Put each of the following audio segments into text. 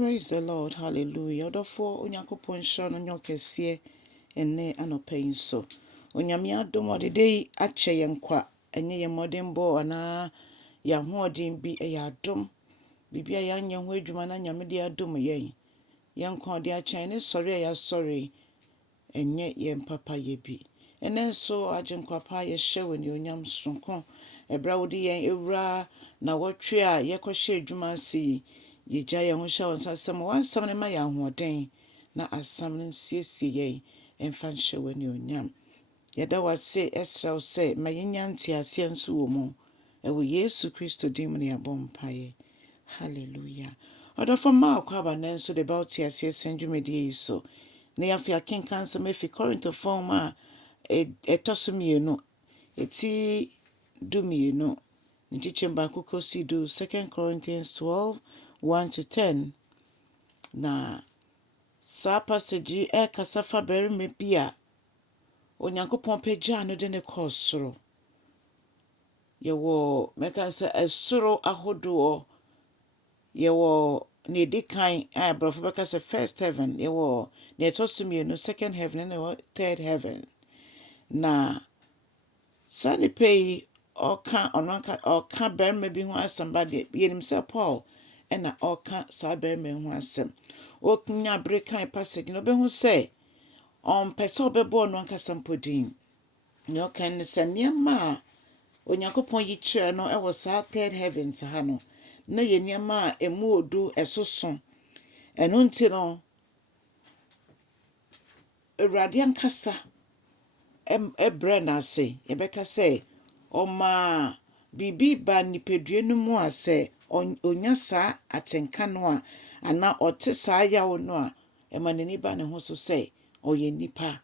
Praise the Lord. Hallelujah. Odofo onyankopon sha no nyokese enne anopayin so. Onyame adom odede ache yenkwa enye ye modern bo ana ya hoodin bi ya adom. Bibia ya anya ho adwuma na nyame de adom yen. Yenkwa de ache ne sori ya sori enye ye papa ye bi. Enen so ajenkwa pa ye hye ni onyam sonko. Ebra wodi yen ewura na wotwe a ye kwhye adwuma si ye gya ye ho hye won sasem wansam ne ma ya hoden na asam ne siesie ye emfa hye wani onyam. Yeda wase esraw se ma yenya ntiase nso wo mu ewo Yesu Kristo dim ne abompaye. Hallelujah. Odofo ma akwaba nanso de ba tiase sendwumedi so na yafia kenkan se mefi Korinto forma etosumienu eti dumienu ntichemba kukosi do 2 Corinthians 12:1-10 na sa passage kasafa berime bia onyankopon pagya no de ne kosoro yewo meka se esoro ahodo yewo ne dikan brofo beka se first heaven yewo ne etosumienu second heaven and third heaven na sani pay oka berme bi ho asamba de yenim se Paul ena oka sa berme ho asem okunya brekan passage no be hu se on pese obebo no anka sampodin no kan se niam onyankopon yi kire no e was third heavens ha no na ye niam emu odu esoso eno nti no Awurade ankasa ebre na ase yebeka se oma bibi ba nipedue no mu ase onya sa atenka no a ana ote sa yawo no a emanani ba ne ho so se oye nipa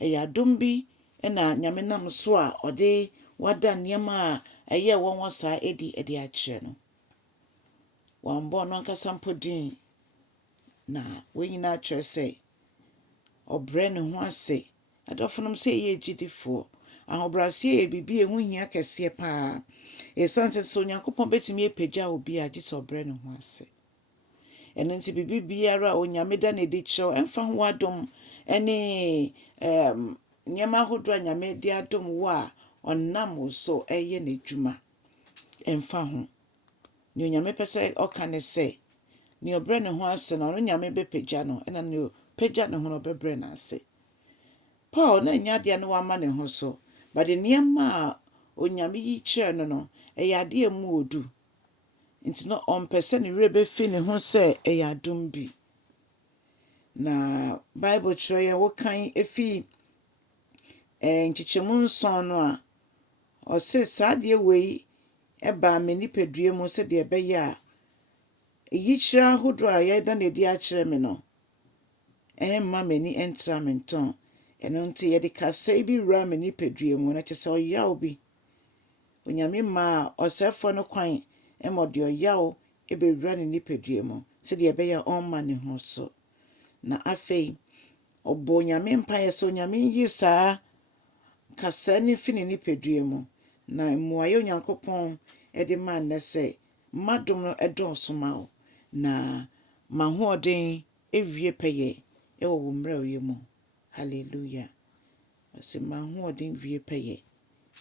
eya dombi na nyame nam so a ode wada niema a eye won sa edi a kire no wambo no ankasa mpodin na wenyina kire se obre ne ho ase adofonom se ye gidifo ahobrase ye bibi ehu hia kese pa esanse so nyankopon betimi epagya obi a gise obre ne ho ase eno nti bibi biara onyame da na edi kyew emfa ho adom ene nyama hodo nyame di adom wo a onnam so eye ne dwuma emfa ho ni onyame pese oka ne se ni obre ne ho ase no nyame bepagya no ena ni pagya ne ho no bebre na ase Paul na nyade no wama ne ho so but the niema onyame yi kire no eyade emu odu nti no ompese ne rebe fi ne ho se eyadom bi na Bible kire wo kan efi nchichemu nson no a o se sade wei eba amenipadue mu se de ebeye a yi kire ahodo a ye da na di a kire me no emma mani entramenton eno nti ye de kasa bi wura amenipadue mu na kese oya obi onyame ma osefo no kwan emode oya ebe wura ne nipadue mu se de ebeye onma ne ho so na afei obo nyame mpa ye so nyame yi saa kasa ni fini nipadue mu na muaye onyankopon ede ma nese madom no edoso ma na mahoden ewie peye ewo mmrɛ mu hallelujah ase mahoden wie peye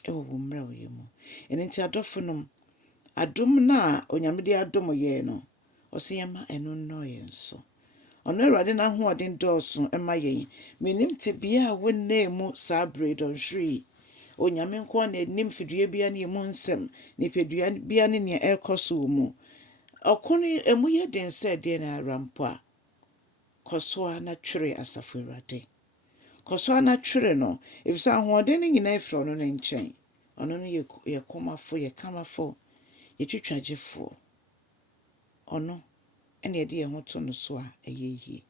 ewo mmrɛ mu enti adofonom adom na onyame de adom ye no ose yema eno no ye nso ono Awurade na hoden doso ema ye menim te bia wonne mu sabre don hri onyame nko na nim fidue bia ne mu nsem ne pedua bia ne ekoso mu okuni emu ye den se de na rampo a kosoa na twere asafo Awurade kosoa na twere no efisa hoden ne nyina efro no nchen ono no ye komafo ye kamafo ye twitwagefo ono ene de ye ho to no so a eyeyi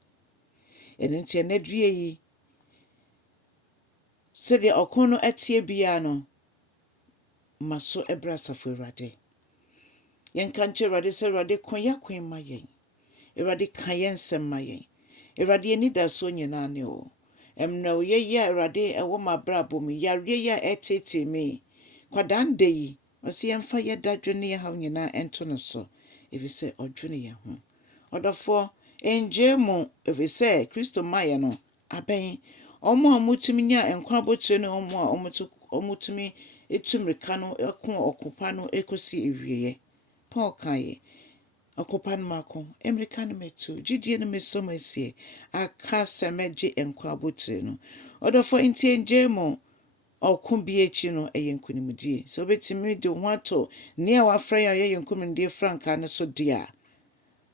enenti enadue yi se de okono etie bia no maso ebra asafo Awurade yenka nche Awurade se Awurade konya kwen ma yen Awurade kayen sem ma yen Awurade ni da so nyina ne o emna oye ya Awurade ewo mabrabo mu yare ya etete me kwadande yi osi yemfa ye dadwene ye haw nyina ento no so efise odwene ye ho odofo Enjemo efisɛ Kristo mayɛ no abɛn. Ɔmo a mutumi nya nkwa abotire ne ɔmo a ɔmutumi etu mmirika no ɛko ɔkopa no ekosi ewieɛ. Paul kaeɛ. Ɔkopa no mako, mmirika no metu, gyidie no mesom esie, aka sɛ mɛgye nkwa abotire no. Ɔdɔfo nti enjemo ɔko bi akyi no ɛyɛ nkonimdie. Sɛ wobɛtumi de wo ho ato nea wafrɛ yɛ a ɔyɛ nkonimdie frankaa no so di a,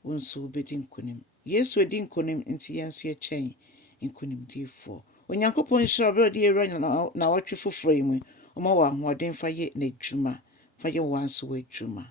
wo nso wobɛdi nkonim. Yesu adi nkonim nti yɛn nso yɛkyɛn nkonimdiefoɔ. Onyankopɔn nhyira ɔbɛrɛ ɔde yɛwura na wɔtwe foforɔ yi mu. Ɔma wɔ ahoɔden fa yɛ n'adwuma, fa yɛ wɔn nso w'adwuma.